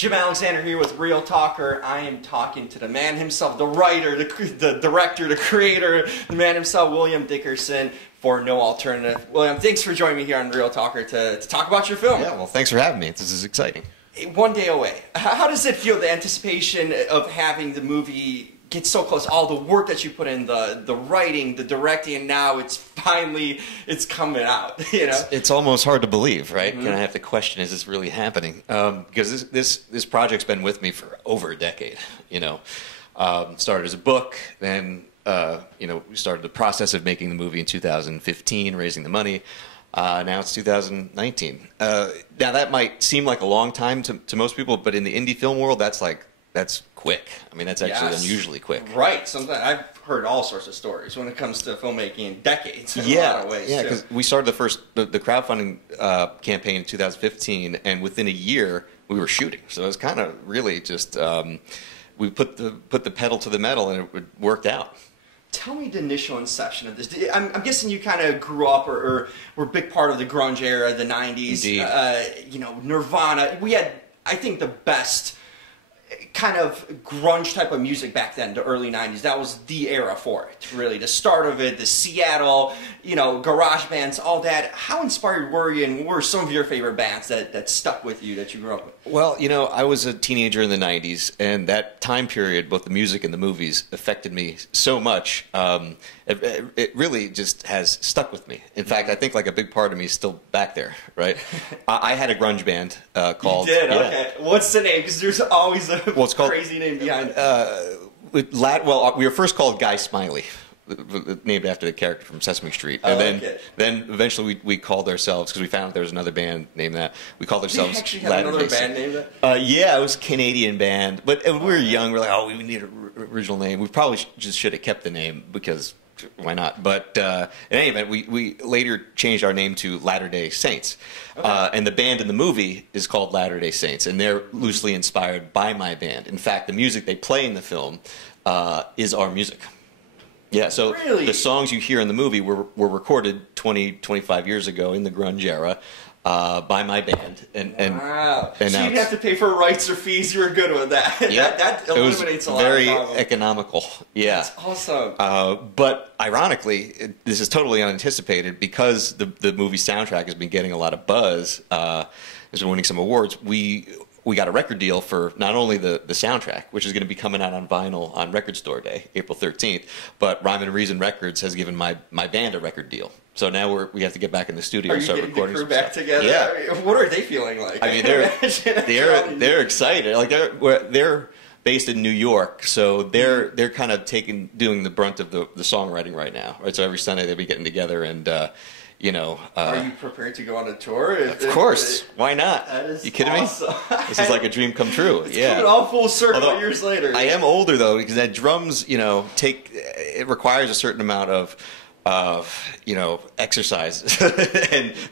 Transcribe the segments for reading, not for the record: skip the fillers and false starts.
Jim Alexander here with Real Talker. I am talking to the man himself, the writer, the director, the creator, the man himself, William Dickerson, for No Alternative. William, thanks for joining me here on Real Talker to talk about your film. Yeah, well, thanks for having me. This is exciting. One day away. How does it feel, the anticipation of having the movie get so close, all the work that you put in, the writing, the directing, and now it's finally, it's coming out, you know? It's almost hard to believe, right? Mm-hmm. And I have to question, is this really happening? Because this project's been with me for over a decade, you know. Started as a book, then, you know, we started the process of making the movie in 2015, raising the money. Now it's 2019. Now that might seem like a long time to most people, but in the indie film world, that's quick. I mean, that's actually unusually quick. Right. Sometimes I've heard all sorts of stories when it comes to filmmaking, decades in a lot of ways. Yeah, because we started the crowdfunding campaign in 2015, and within a year we were shooting. So it was kind of really just we put the pedal to the metal, and it worked out. Tell me the initial inception of this. I'm guessing you kind of grew up or were a big part of the grunge era, the 90s. Indeed. You know, Nirvana. We had, I think, the best kind of grunge type of music back then, the early 90s. That was the era for it, really. The start of it, the Seattle, you know, garage bands, all that. How inspired were you, and what were some of your favorite bands that stuck with you, that you grew up with? Well, you know, I was a teenager in the 90s, and that time period, both the music and the movies, affected me so much. It really just has stuck with me. In fact, I think like a big part of me is still back there, right? I had a grunge band called... You did? Okay. What's the name? Because there's always a it's called, crazy name behind it. Well, we were first called Guy Smiley, named after the character from Sesame Street. And then eventually we called ourselves, because we found out there was another band named that. We called ourselves... Did you actually have another band named that? Yeah, it was a Canadian band. But we were young. We were like, oh, we need an original name. We probably just should have kept the name, because... why not? But in any event, we later changed our name to Latter-day Saints. Okay. And the band in the movie is called Latter-day Saints, and they're loosely inspired by my band. In fact, the music they play in the film is our music. Yeah, so really? The songs you hear in the movie were recorded 25 years ago in the grunge era. By my band, and wow. And so you didn't have to pay for rights or fees. You were good with that. Yeah, that eliminates a lot. Very economical. Yeah, that's awesome. But ironically, this is totally unanticipated, because the movie soundtrack has been getting a lot of buzz. Has been winning some awards. We got a record deal for not only the soundtrack, which is going to be coming out on vinyl on Record Store Day, April 13th, but Rhyme and Reason Records has given my band a record deal. So now we have to get back in the studio and start recording. Are you getting the crew back together? Yeah. I mean, what are they feeling like? I mean, they're excited. Like they're based in New York, so they're kind of doing the brunt of the songwriting right now. Right. So every Sunday they'll be getting together and. You know, are you prepared to go on a tour? Of course. Why not? That is you kidding awesome. me? This is like a dream come true. It's yeah. coming all full circle. Although, years later. I am older though, because that drums, you know, it requires a certain amount of you know, exercise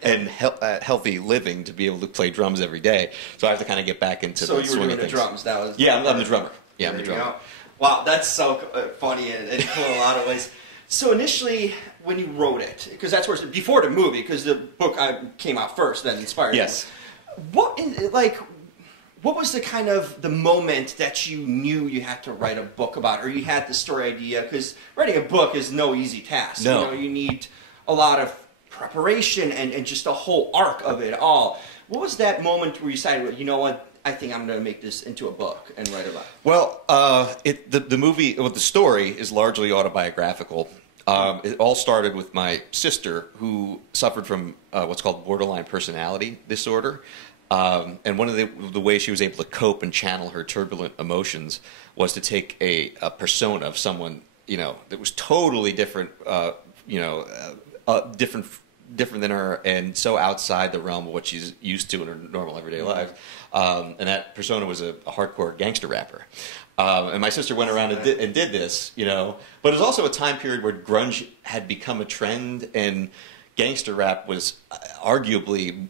and healthy living to be able to play drums every day. So I have to kind of get back into the swing of things. So you were doing the drums. That was I'm the drummer. Yeah, I'm the drummer. Wow, that's so funny and cool in a lot of ways. So initially, when you wrote it, because that's where before the movie, because the book came out first, then inspired. Yes. What was the kind of the moment that you knew you had to write a book about, or you had the story idea? Because writing a book is no easy task. No. You know, you need a lot of preparation and just the whole arc of it all. What was that moment where you decided, you know what? I think I'm going to make this into a book and write about it. Well, the movie, the story is largely autobiographical. It all started with my sister, who suffered from what's called borderline personality disorder. And one of the ways she was able to cope and channel her turbulent emotions was to take a persona of someone, you know, that was totally different, you know, different than her, and so outside the realm of what she's used to in her normal everyday life. And that persona was a hardcore gangster rapper. And my sister went around and did this, you know. But it was also a time period where grunge had become a trend, and gangster rap was arguably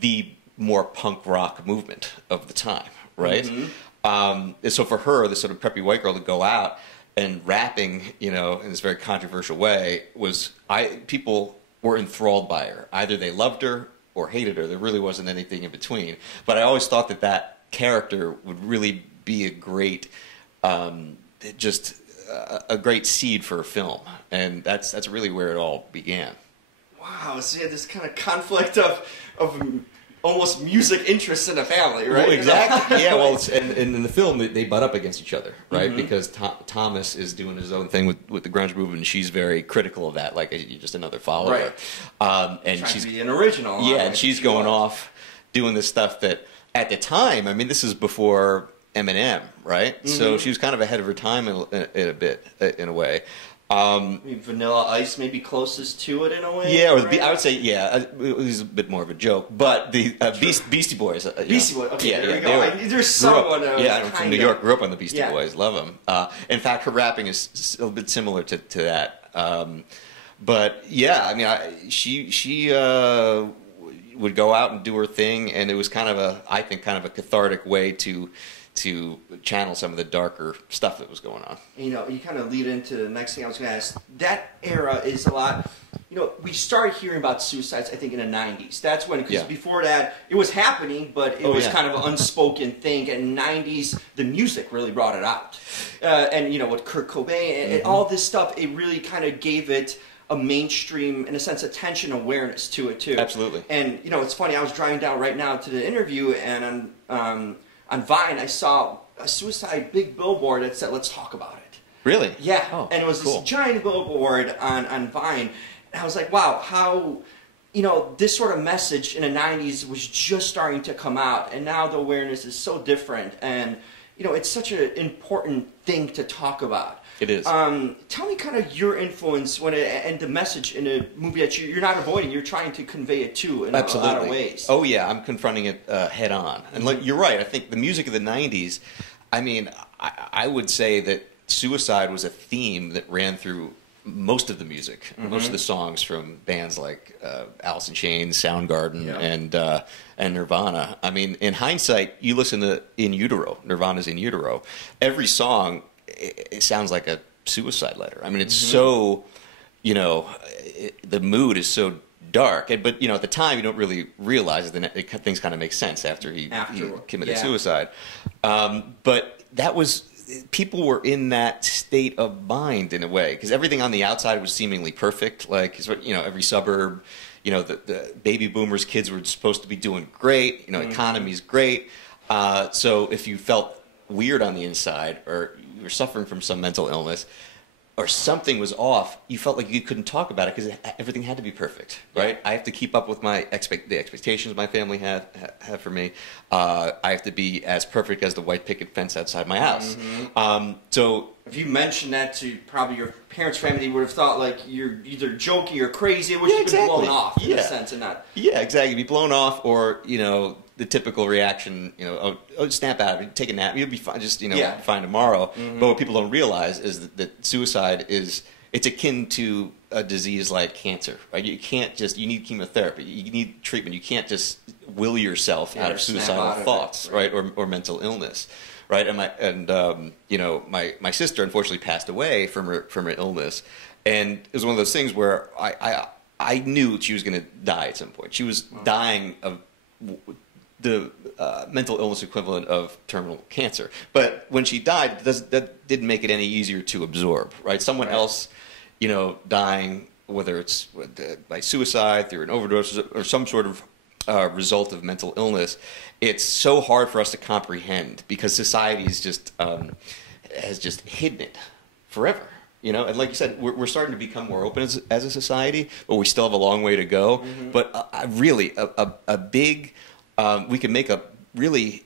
the more punk rock movement of the time, right? Mm-hmm. And so for her, this sort of preppy white girl to go out and rapping, you know, in this very controversial way, people were enthralled by her. Either they loved her or hated her. There really wasn't anything in between. But I always thought that character would really be a great, just a great seed for a film, and that's really where it all began. Wow, so you had this kind of conflict of almost music interests in a family, right? Well, exactly. Yeah. Well, and in the film, they butt up against each other, right? Mm-hmm. Because Thomas is doing his own thing with the grunge movement, and she's very critical of that, like you're just another follower. Right. And she's she's to be an original. Yeah, and she's going off doing this stuff that at the time, I mean, this is before Eminem, right? Mm-hmm. So she was kind of ahead of her time in a bit, in a way. Vanilla Ice maybe closest to it in a way. Yeah, or right? I would say it was a bit more of a joke, but the Beastie Boys. Beastie Boys. Okay, there we go. There's someone. I'm from New York. Grew up on the Beastie Boys. Love them. In fact, her rapping is a bit similar to that. But yeah, I mean, she would go out and do her thing, and it was kind of I think kind of a cathartic way to channel some of the darker stuff that was going on. You know, you kind of lead into the next thing I was going to ask. That era is a lot, you know, we started hearing about suicides, I think, in the 90s. That's when, because before that, it was happening, but it was kind of an unspoken thing. And in the 90s, the music really brought it out. And, you know, with Kurt Cobain and all this stuff, it really kind of gave it a mainstream, in a sense, attention, awareness to it, too. Absolutely. And, you know, it's funny, I was driving down right now to the interview, and on Vine, I saw a suicide big billboard that said, "Let's talk about it." Really? Yeah. Oh, and it was cool. this giant billboard on Vine. And I was like, wow, how, you know, this sort of message in the 90s was just starting to come out. And now the awareness is so different. And, you know, it's such an important thing to talk about. It is. Tell me kind of your influence and the message in a movie that you're not avoiding. You're trying to convey it to in a lot of ways. Oh yeah, I'm confronting it head on. And you're right. I think the music of the '90s. I mean, I would say that suicide was a theme that ran through most of the music, most of the songs from bands like Alice in Chains, Soundgarden, and Nirvana. I mean, in hindsight, you listen to In Utero, Nirvana's In Utero. Every song, it sounds like a suicide letter. I mean, it's so, you know, the mood is so dark. But, you know, at the time, you don't really realize it. Things kind of make sense after he committed suicide. But that was, people were in that state of mind in a way, because everything on the outside was seemingly perfect. Like, you know, every suburb, you know, the baby boomers' kids were supposed to be doing great. You know, economy's great. So if you felt weird on the inside, or you were suffering from some mental illness, or something was off, you felt like you couldn't talk about it because everything had to be perfect, right? I have to keep up with the expectations my family have for me. I have to be as perfect as the white picket fence outside my house. So if you mentioned that to probably your parents' family, they would have thought like you're either joking or crazy, or you've been blown off in a sense, and not. Yeah, exactly. Be blown off, or you know, the typical reaction, you know, oh, snap out of it, take a nap, you'll be fine, just, you know, fine tomorrow. But what people don't realize is that suicide it's akin to a disease like cancer, right? You can't just, you need chemotherapy, you need treatment, you can't just will yourself out of suicidal thoughts, right? Or mental illness, right? And you know, my sister unfortunately passed away from her illness, and it was one of those things where I knew she was going to die at some point. She was dying of the mental illness equivalent of terminal cancer. But when she died, that didn't make it any easier to absorb, right? Someone else, you know, dying, whether it's by suicide, through an overdose, or some sort of result of mental illness, it's so hard for us to comprehend because society is has just hidden it forever. You know, and like you said, we're starting to become more open as a society, but we still have a long way to go. But really, a big... we can make a really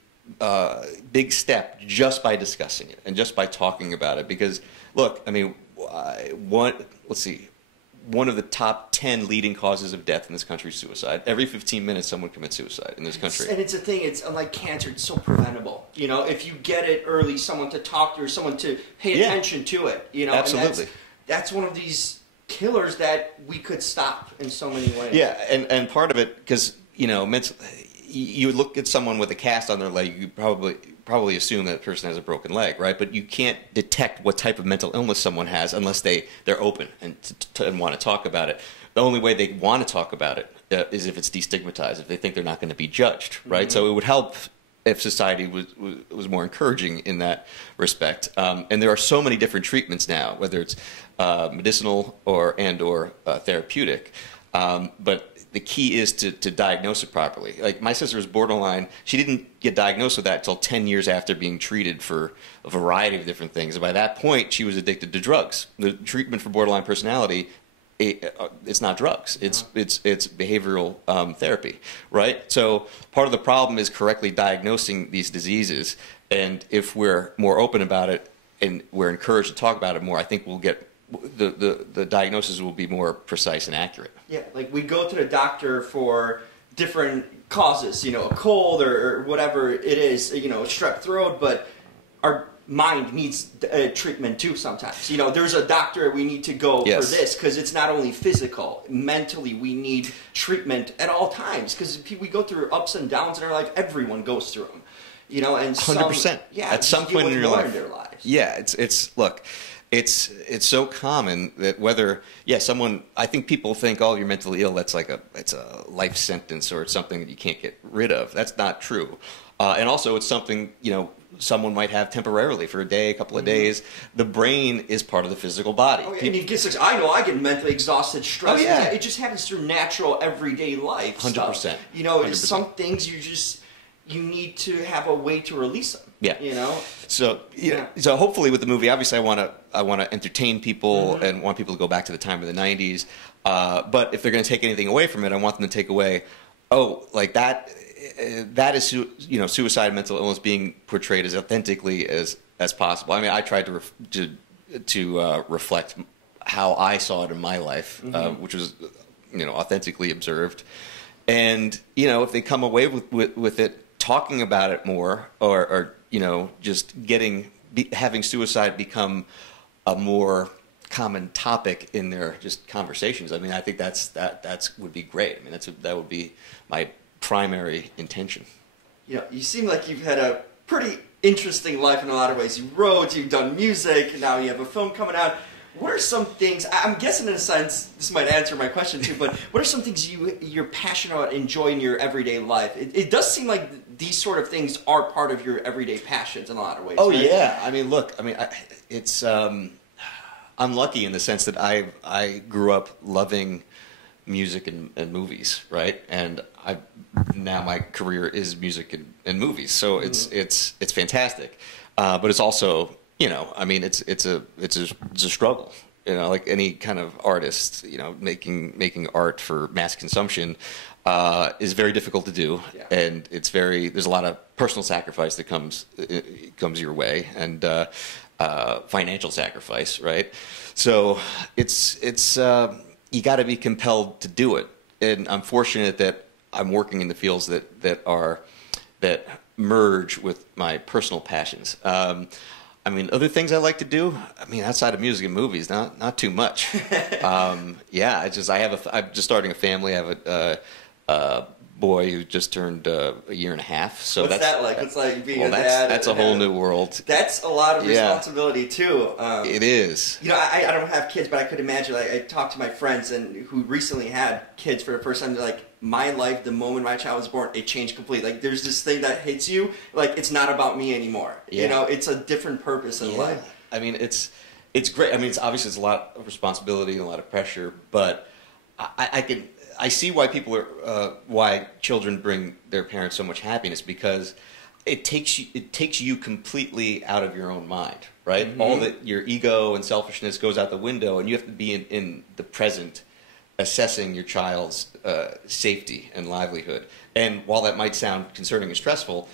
big step just by discussing it and just by talking about it. Because, look, I mean, one of the top 10 leading causes of death in this country is suicide. Every 15 minutes, someone commits suicide in this country. And it's a thing, it's unlike cancer, it's so preventable. You know, if you get it early, someone to talk to or someone to pay attention to it. You know, absolutely. And that's one of these killers that we could stop in so many ways. Yeah, and part of it, because, you know, you would look at someone with a cast on their leg, you probably assume that person has a broken leg, right? But you can't detect what type of mental illness someone has unless they're open and want to talk about it. The only way they want to talk about it is if it's destigmatized, if they think they're not going to be judged, right? So it would help if society was more encouraging in that respect. And there are so many different treatments now, whether it's medicinal or therapeutic. But the key is to diagnose it properly. Like my sister was borderline. She didn't get diagnosed with that until 10 years after being treated for a variety of different things. And by that point, she was addicted to drugs. The treatment for borderline personality, it's not drugs. It's behavioral therapy, right? So part of the problem is correctly diagnosing these diseases. And if we're more open about it and we're encouraged to talk about it more, I think we'll get the diagnosis will be more precise and accurate. Yeah, like we go to the doctor for different causes, you know, a cold or whatever it is, you know, strep throat, but our mind needs treatment too sometimes. You know, there's a doctor we need to go for this because it's not only physical, mentally we need treatment at all times because we go through ups and downs in our life. Everyone goes through them, you know, and 100%. Yeah, at some point in your life. In their lives. Yeah, look. It's so common that whether someone, I think people think, oh, you're mentally ill, that's like it's a life sentence or it's something that you can't get rid of. That's not true. And also it's something, you know, someone might have temporarily for a day, a couple of days. The brain is part of the physical body. Oh, yeah. And you get, I know I get mentally exhausted, stressed. Oh, yeah. It just happens through natural everyday life 100%. stuff. You know, 100%. Some things you need to have a way to release them. Yeah. You know? So so hopefully with the movie, obviously I want to entertain people and want people to go back to the time of the 90s. But if they're going to take anything away from it, I want them to take away, like that is suicide and mental illness being portrayed as authentically as possible. I mean, I tried to reflect how I saw it in my life, which was authentically observed. And if they come away with it, talking about it more, or just having suicide become a more common topic in their just conversations. I mean, I think that would be great. I mean, that would be my primary intention. You seem like you've had a pretty interesting life in a lot of ways. You wrote, you've done music, now you have a film coming out. What are some things, I'm guessing in a sense, this might answer my question too, but what are some things you're passionate about, enjoy in your everyday life? It does seem like these sort of things are part of your everyday passions in a lot of ways. Oh, right? yeah. I mean, look, it's, I'm lucky in the sense that I grew up loving music and movies, right? And now my career is music and movies, so it's fantastic. But it's also, it's a struggle. Like any kind of artist, making art for mass consumption is very difficult to do, and there's a lot of personal sacrifice that comes your way, and financial sacrifice, right? So it's you got to be compelled to do it, and I'm fortunate that I'm working in the fields that merge with my personal passions. Other things I like to do, outside of music and movies, not too much. I'm just starting a family. I have a boy who just turned a year and a half. So what's that like? What's like being a dad? That's a whole new world. That's a lot of responsibility too. It is. I don't have kids, but I could imagine. Like, I talked to my friends who recently had kids for the first time. They're like, my life, the moment my child was born, it changed completely. Like, there's this thing that hits you. Like, it's not about me anymore. Yeah. It's a different purpose in life. It's great. It's obviously it's a lot of responsibility and a lot of pressure, but I see why why children bring their parents so much happiness, because it takes you completely out of your own mind, right? All that your ego and selfishness goes out the window, and you have to be in the present, assessing your child's safety and livelihood. And while that might sound concerning and stressful,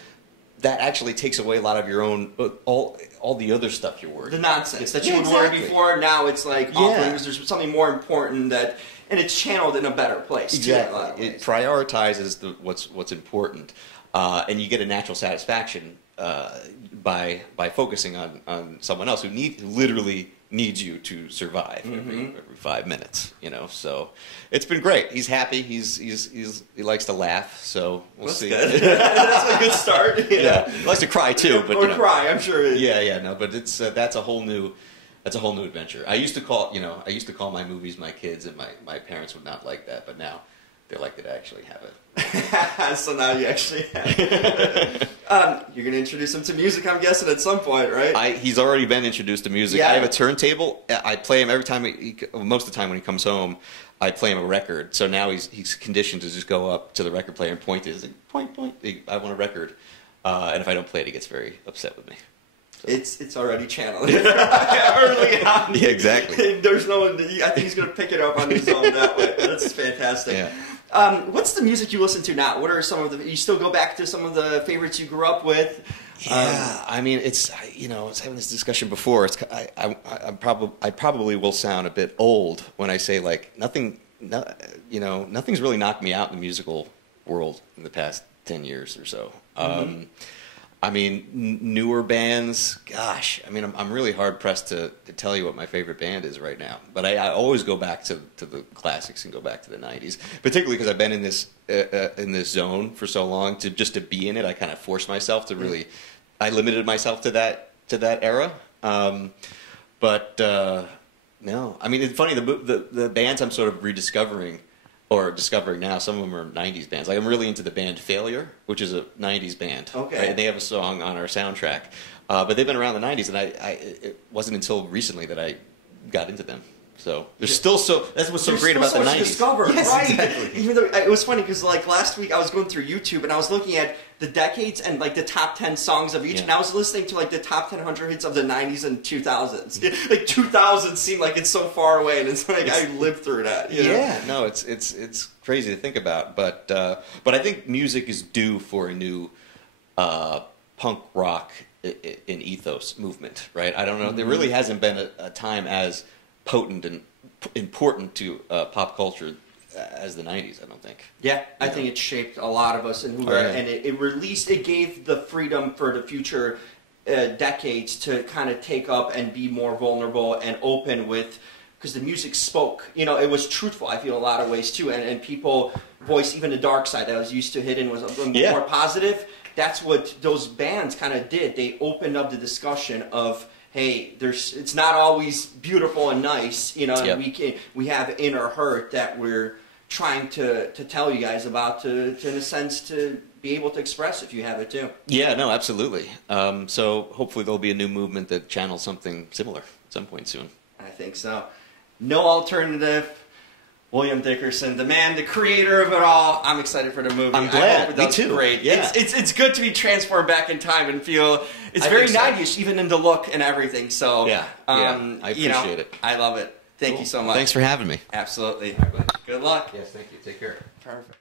that actually takes away a lot of your own all the other stuff you're worried. The nonsense that you would worry before. Now it's like, there's something more important and it's channeled in a better place. Exactly. It prioritizes what's important, and you get a natural satisfaction by focusing on someone else who literally needs you to survive every 5 minutes. So it's been great. He's happy. He likes to laugh. So we'll see. Good. That's a good start. Yeah, he likes to cry too. But cry, I'm sure. No, but it's that's a whole new adventure. I used to call my movies my kids, and my parents would not like that. But now they like that I actually have it. So now you actually have it. You're going to introduce him to music, I'm guessing, at some point, right? He's already been introduced to music. Yeah. I have a turntable. I play him every time, most of the time when he comes home, I play him a record. So now he's conditioned to just go up to the record player and point it. He's like, point, point. I want a record. And if I don't play it, he gets very upset with me. So. It's already channeled early on. Yeah, exactly. There's no one. I think he's going to pick it up on his own that way. That's fantastic. Yeah. What's the music you listen to now? What are some of the? You still go back to some of the favorites you grew up with? Yeah, I mean, it's I was having this discussion before. I probably will sound a bit old when I say like nothing's really knocked me out in the musical world in the past 10 years or so. I mean, newer bands, gosh, I mean, I'm really hard-pressed to tell you what my favorite band is right now. But I always go back to the classics and go back to the 90s, particularly because I've been in this zone for so long. Just to be in it, I kind of forced myself to really, I limited myself to that era. But no, I mean, it's funny, the bands I'm sort of rediscovering, or discovering now, some of them are 90s bands. Like, I'm really into the band Failure, which is a 90s band. Okay. Right? They have a song on our soundtrack. But they've been around the 90s, and it wasn't until recently that I got into them. So there's still that's what's so great about the 90s. To discover, yes, right? Exactly. Even though it was funny because like last week I was going through YouTube and I was looking at the decades and like the top 10 songs of each, and I was listening to like the top 100 hits of the 90s and 2000s. Like 2000 seemed like it's so far away, and it's like I lived through that. You know? Yeah, no, it's crazy to think about, but I think music is due for a new punk rock in ethos movement, right? I don't know. There really hasn't been a time as potent and important to pop culture as the 90s, I don't think. Yeah, I think it shaped a lot of us, and it gave the freedom for the future decades to kind of take up and be more vulnerable and open with, because the music spoke. You know, it was truthful, I feel, in a lot of ways too, and people voiced even the dark side that I was used to hitting was more positive. That's what those bands kind of did. They opened up the discussion of, hey, it's not always beautiful and nice, you know, and we have inner hurt that we're trying to tell you guys about, to in a sense, to be able to express if you have it too. Yeah, no, absolutely. So hopefully there'll be a new movement that channels something similar at some point soon. I think so. No Alternative, William Dickerson, the man, the creator of it all. I'm excited for the movie. I'm glad. I hope it does Me too. Great. Yeah. It's good to be transported back in time and feel. It's very 90s, even in the look and everything. So yeah, I appreciate it. I love it. Thank you so much. Thanks for having me. Absolutely. Good luck. Yes, thank you. Take care. Perfect.